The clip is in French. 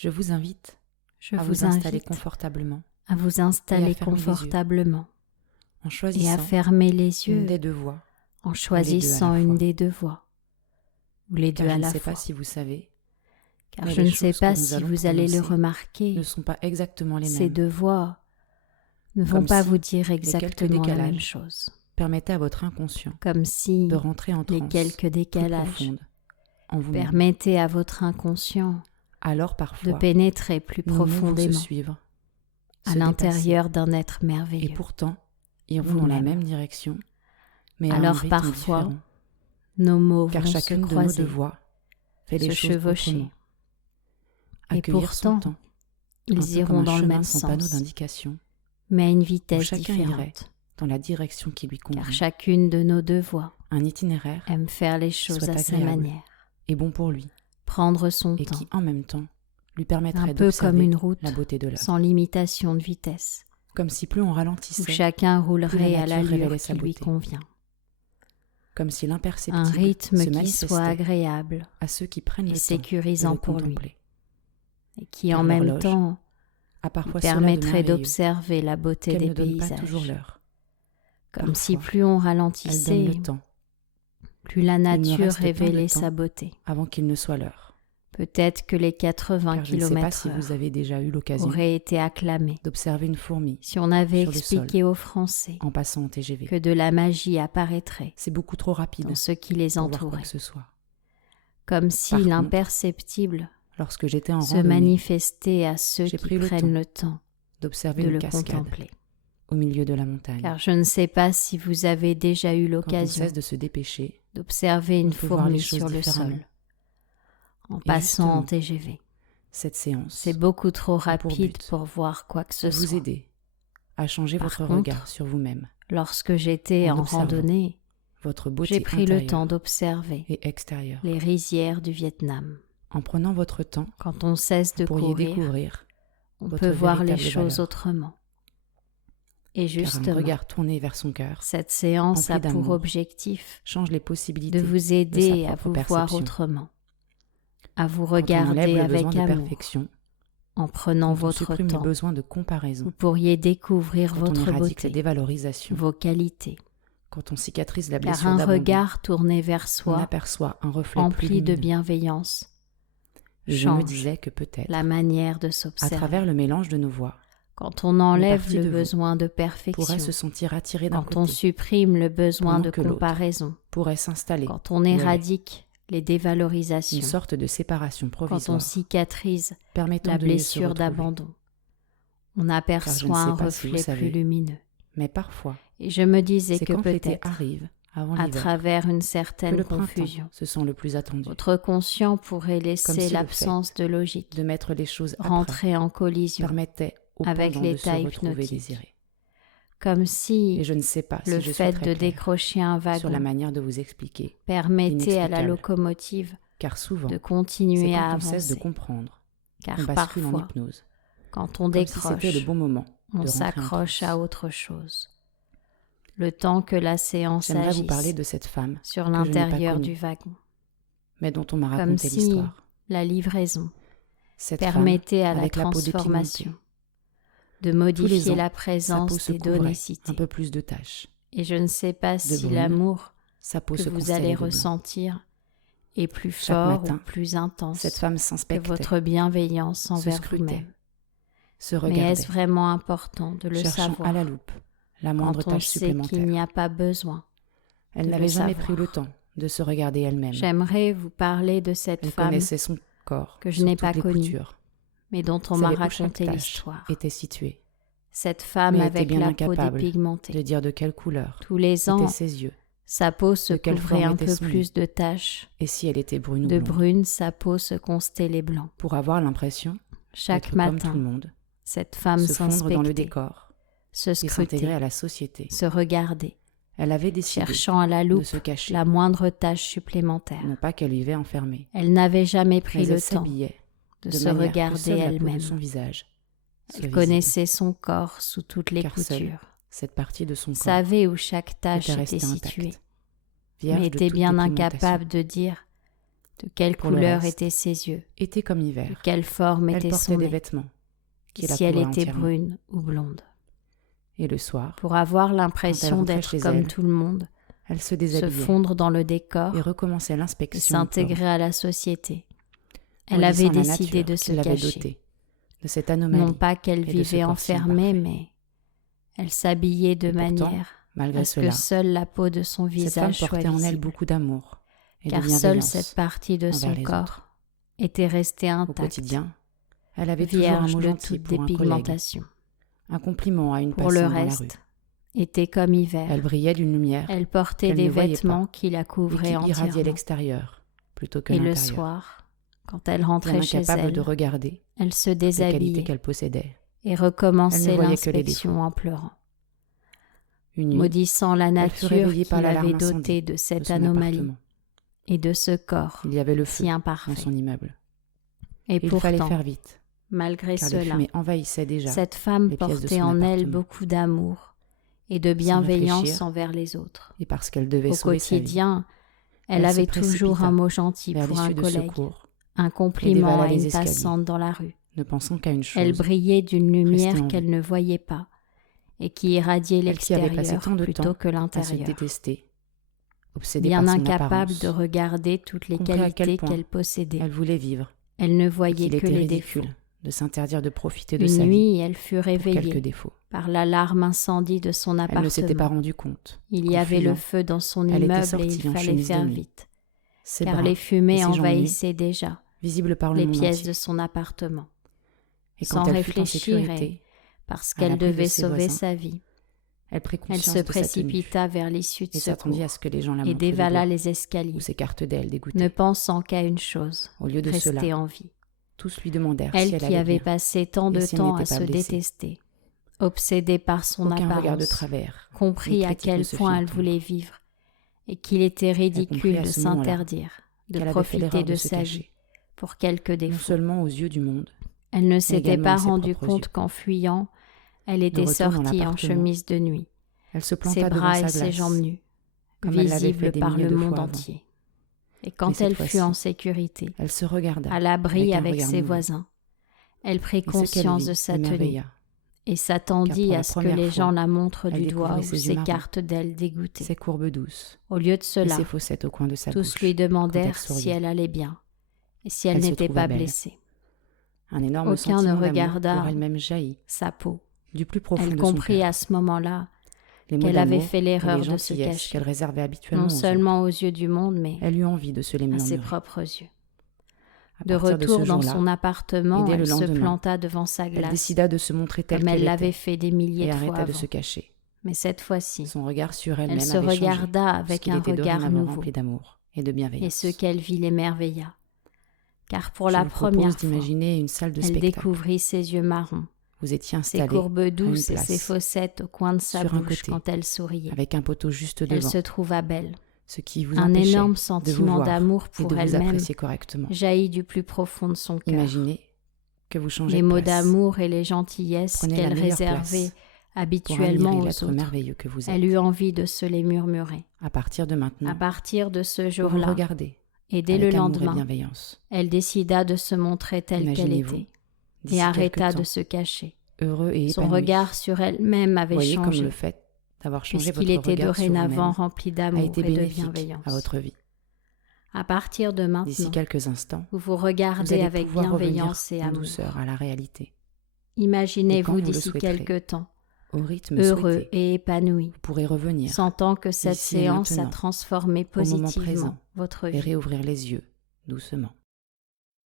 Je vous invite Je à vous vous installer invite confortablement à vous installer fermer les yeux. confortablement en et à choisissant fermer les une yeux des deux voies, en deux à choisissant la une fois. des deux voies, ou les deux car à je ne la sais fois. pas si vous savez, Car mais je les ne sais choses pas que nous si allons vous allez le prononcer remarquer, ne sont pas exactement les ces mêmes. deux voix ne vont Comme pas si vous dire quelques exactement la même décalages chose. Permettez à votre inconscient Comme si de rentrer en les transe quelques plus décalages profonde en vous-même. permettaient à votre inconscient Alors de parfois, pénétrer plus nos mots vont se profondément suivre, à se l'intérieur d'un être dépasser, et merveilleux. pourtant iront dans la Vous-même. même direction, mais à un Alors rythme parfois, différent, nos mots car vont se chacune de nos croiser, deux voix fait les se choses chevaucher. autrement. Et Accueillir son pourtant, temps, un ils peu iront comme un dans le chemin même sans panneau sens, d'indication, mais à une où vitesse chacun irait différente, dans la direction qui lui convient. car chacune de nos deux voix Un itinéraire aime faire les qui choses soit à sa agréable manière, et bon pour lui, prendre son et temps, qui en même temps lui un permettrait peu comme d'observer une route la beauté de l'œuvre. sans limitation de vitesse, Comme si plus on où ralentissait, chacun roulerait à nature l'allure révélait qui sa lui beauté. convient. comme si Un l'imperceptible rythme se qui manifestait soit agréable à ceux qui prennent et le temps de sécurisant le pour lui, contempler. et qui Car en même l'horloge temps a lui parfois cela de permettrait merveilleux d'observer la beauté qu'elle des ne donne pas paysages. toujours l'heure. Comme si Parfois, plus on Elle donne ralentissait, le temps plus la me nature reste plein de révélait temps. sa beauté. avant qu'il ne soit l'heure. Peut-être que les 80 Car je ne sais pas si km/h vous avez déjà eu l'occasion auraient été acclamés d'observer une fourmi si on avait sur le expliqué aux Français en passant en TGV. que de la magie apparaîtrait C'est beaucoup trop rapide dans ce qui les pour voir quoi entourait, que ce soit. comme si Par contre, l'imperceptible Lorsque j'étais en se randonnée, manifestait à ceux j'ai qui pris le prennent temps le temps d'observer de une le cascade contempler. au milieu de la montagne. Car je ne sais pas si vous avez déjà eu Quand on l'occasion cesse de se dépêcher, d'observer une on peut voir les fourmi choses sur le différemment. sol en passant en justement, TGV. cette séance C'est beaucoup trop a pour rapide but pour voir quoi que ce de vous soit. aider à changer Par votre contre, regard sur vous-même, Lorsque j'étais en en observant randonnée, votre beauté j'ai pris intérieure le temps d'observer et extérieure. les rizières du Vietnam. En prenant votre temps, Quand on cesse de vous pourriez courir, découvrir on votre peut voir les véritable choses valeur. autrement. Et car un justement, regard tourné vers son cœur cette séance rempli a pour d'amour objectif change les de possibilités vous de sa aider à propre vous voir perception. autrement, à vous Quand on enlève regarder le avec besoin de amour. perfection, En prenant quand on votre supprime le temps, besoin de vous comparaison, pourriez découvrir quand on votre éradique la beauté, dévalorisation, vos qualités. quand on cicatrise la Car blessure un d'abandon, regard tourné vers on soi, aperçoit un reflet plus empli de lumineux. bienveillance, Je me change disais que peut-être, la manière de à s'observer. travers le mélange de nos voix, Quand on enlève partie le de vous besoin de pourrait perfection, se sentir attiré d'un quand on côté, supprime le besoin pendant de que l'autre comparaison, pourrait s'installer quand on où elle est. éradique les Une dévalorisations, sorte de séparation quand on provisoire cicatrise permettant la de mieux se blessure retrouver. d'abandon, on Car je ne aperçoit sais un pas si vous reflet savez, plus lumineux. Mais parfois, Et je me disais c'est que quand l'été peut-être, arrive, avant à l'hiver, travers une que certaine le printemps confusion, se sent le plus attendu. votre conscient pourrait Comme laisser si le l'absence de logique De mettre les choses après rentrer en collision, permettait au avec pendant de se l'état retrouver hypnotique. désiré. comme Et si je ne sais pas le si je suis fait très de claire décrocher un sur la wagon manière de vous expliquer, permettait à la l'inexplicable. locomotive car souvent, de c'est continuer à quand on cesse de avancer. comprendre Car qu'on bascule en parfois, hypnose, quand on comme si c'était décroche, le bon moment de on rentrer en s'accroche transe. à autre chose. Le temps que la séance J'aimerais vous agisse parler de cette femme sur que je n'ai pas l'intérieur connue, du wagon, mais dont on m'a comme raconté si l'histoire. la livraison Cette permettait femme, à la avec la peau transformation dépigmentée, de modifier ans, la sa peau présence se des couvrait données un citées. peu plus de taches. Et je ne sais pas si brune, l'amour Sa peau que se vous constellait allez de blanc. ressentir est plus Chaque fort matin, ou plus intense Cette femme que s'inspectait, votre bienveillance se envers scrutait, vous-même. se Mais regardait, est-ce vraiment important de le cherchant savoir à la loupe la moindre quand on tache sait supplémentaire. qu'il n'y a pas besoin? Elle de n'avait le jamais savoir. pris le temps de se regarder elle-même. J'aimerais vous parler de cette Elle femme, connaissait son corps que je sur n'ai toutes pas les connue, coutures. mais dont on Savait m'a où chaque raconté tache l'histoire. était située, Cette femme mais était avec bien la peau incapable dépigmentée. de dire de quelle couleur Tous les étaient ans, ses yeux, sa peau se de quelle couvrait forme un était peu son plus de taches. et si elle était brune ou De blonde, brune, sa peau se constellait blanc. pour avoir l'impression Chaque d'être comme tout matin, le monde, cette femme se fondre dans le s'inspectait, décor se et s'intégrer scrutait, à la société. se regardait, Elle avait décidé cherchant à la de loupe se cacher, la moindre tâche supplémentaire. non pas qu'elle vivait enfermée, Elle n'avait jamais pris mais le elle temps s'habillait de de se manière que regarder seule la peau de elle-même. son visage soit Elle visible, connaissait son corps sous toutes les car seule coutures, cette partie de son corps savait où chaque tâche était était restée située, intacte, vierge mais de était toute bien dépigmentation. incapable de dire De quelle Pour le couleur reste, étaient ses yeux? Été comme De hiver. quelle forme Elle était portait son des nez? vêtements qui la Si elle couvraient était entièrement. brune ou blonde? Et le soir, Pour avoir quand elle l'impression rentrait d'être chez comme elle, tout le monde, elle se se déshabillait fondre dans le décor et recommençait et l'inspection en pleurant, s'intégrer à la société. Elle maudissant avait la décidé nature de qui se l'avait cacher. dotée de cette Non anomalie. pas qu'elle et de ce vivait corps si enfermée, imparfait. mais elle s'habillait de Et pourtant, manière malgré à ce que cela, seule la peau de son cette femme visage soit portait en elle visible, beaucoup d'amour et de car seule bienveillance cette partie de envers son les corps autres. était restée Au intacte, quotidien, elle avait toujours un vierge mot de gentil toute pour un collègue, dépigmentation. un compliment à une Pour le passante dans la rue. reste, était comme hiver. Elle brillait d'une lumière Elle portait qu'elle des ne voyait vêtements pas qui la et couvraient qui irradiait entièrement. l'extérieur plutôt que Et le l'intérieur. soir, quand elle Bien rentrait chez incapable de elle, regarder elle se les qualités déshabillait qu'elle possédait. et Elle recommençait ne voyait que les l'inspection en pleurant, Une nuit, maudissant la elle fut nature réveillée qui par l'avait l'alarme dotée incendie de de cette son anomalie appartement. et de ce corps Il y avait le feu si dans imparfait. son immeuble. Et Et il fallait pourtant, faire vite, malgré car les cela, fumées envahissaient déjà. cette femme les pièces de portait son en elle appartement. beaucoup d'amour et de bienveillance réfléchir, envers les autres. Et parce qu'elle devait Au sauver sa vie, quotidien, elle elle se avait toujours précipita un mot gentil vers pour un l'issue de collègue, secours, un compliment dévala à les une escaliers. passante dans la rue. ne pensant qu'à une chose, Elle brillait d'une lumière rester en qu'elle vie. ne voyait pas et qui irradiait Elle qui avait passé l'extérieur tant de plutôt temps que à se l'intérieur. détester, obsédée Bien par son incapable apparence. de regarder toutes les Comprit à quel qualités point qu'elle possédait, Elle voulait vivre, elle ne et voyait qu'il que était les ridicule défauts. de s'interdire de profiter de Une sa vie nuit, elle fut pour quelques réveillée défauts. par l'alarme incendie de son Elle ne s'était pas appartement. rendue compte. Il y qu'en avait le fuyant, feu dans son elle était immeuble et sortie il en fallait chemise de faire nuit. vite, Ses car bras les et fumées ses jambes nues, envahissaient déjà visibles par le les monde pièces entier. de son appartement. Et Sans quand elle fut en réfléchir sécurité, Parce à qu'elle l'abri de devait ses sauver voisins, sa vie, elle prit elle conscience se de sa tenue précipita vers l'issue de et s'attendit secours à ce que les gens la et montrent du dévala doigt les escaliers, ou s'écartent d'elle dégoûtée. ne pensant qu'à une chose, Au lieu de rester cela, en vie. tous lui demandèrent Elle si elle qui allait avait bien. passé tant de et si elle temps à n'était pas se blessée. détester, obsédée par son Aucun regard de apparence, travers. comprit ni à critique quel ne se fit point elle entendre. voulait vivre et qu'il était comprit ridicule à de ce moment-là s'interdire, de qu'elle avait fait profiter l'erreur de se sa vie cacher, pour quelques non défauts. seulement aux yeux du monde, Elle ne s'était également à pas ses rendue propres compte yeux. qu'en fuyant, elle était retour dans sortie en l'appartement, chemise de nuit, elle se planta ses devant bras sa et ses glace, jambes nues, comme elle l'avait fait visibles des par milliers le de monde fois avant. entier. Et Mais quand cette elle fut fois-ci, en sécurité, Elle se regarda, à l'abri avec un avec regard ses nouveau. voisins, elle prit et ce qu'elle conscience vit de sa tenue l'émerveilla, et car s'attendit pour à la ce que première les fois, gens la montrent elle du doigt découvrait ou ses yeux marrons, s'écartent d'elle dégoûtée. ses courbes douces Au lieu de et cela, ses fossettes au coin de sa tous bouche. lui demandèrent quand elle si souriait. elle allait bien et si elle Elle se n'était trouva pas belle. blessée. Un énorme Aucun ne sentiment d'amour regarda pour elle-même jaillit sa peau. du plus profond Elle de son comprit cœur. à ce moment-là Les mots qu'elle avait d'amour fait et l'erreur les de se gentillesses cacher, qu'elle réservait habituellement non aux autres. seulement aux yeux du monde, mais Elle eut envie de se les à murmurer. ses propres yeux. À De partir retour ce dans jour-là, son appartement, et dès le elle se lendemain, planta devant sa elle glace, décida de se montrer telle comme elle qu'elle l'avait était fait des milliers et de fois arrêta de avant. se cacher. Mais cette fois-ci, Son regard sur elle-même elle se avait changé, regarda avec puisqu'il un était regard dorénavant nouveau, rempli d'amour et de bienveillance. et ce qu'elle vit l'émerveilla. Car pour Je la vous propose première fois, d'imaginer une salle de elle spectacle. découvrit ses yeux marrons, Vous étiez ses installé courbes douces et place, ses fossettes au coin de sa sur un bouche côté, quand elle souriait. avec un poteau juste Elle devant, se trouva belle. ce qui vous Un empêchait énorme de vous sentiment voir d'amour et pour de vous elle-même apprécier correctement. jaillit du plus profond de son cœur. Imaginez que vous changez Les de mots place. d'amour et les gentillesses Prenez la qu'elle meilleure réservait place pour habituellement admirer aux l'être autres. merveilleux que vous êtes. Elle eut envie de se les murmurer. À partir de maintenant, À partir de ce vous vous jour-là, regardez et dès avec le amour et lendemain, bienveillance. elle décida de se montrer telle qu'elle Imaginez-vous, était d'ici et arrêta quelque de temps, se cacher. heureux et Son épanoui. regard sur elle-même avait Voyez comme changé, le fait d'avoir changé votre puisqu'il était regard sur dorénavant vous-même rempli a d'amour été et de bénéfique bienveillance. à votre vie. À partir de D'ici maintenant, quelques instants, vous vous vous regardez allez avec pouvoir bienveillance et revenir en amour. douceur à la réalité. Et quand Imaginez-vous vous le d'ici souhaiterez, quelque temps, au rythme heureux souhaité, et épanoui, vous pourrez revenir sentant que cette ici et séance a maintenant, transformé au moment positivement présent, votre et vie. réouvrir les yeux doucement.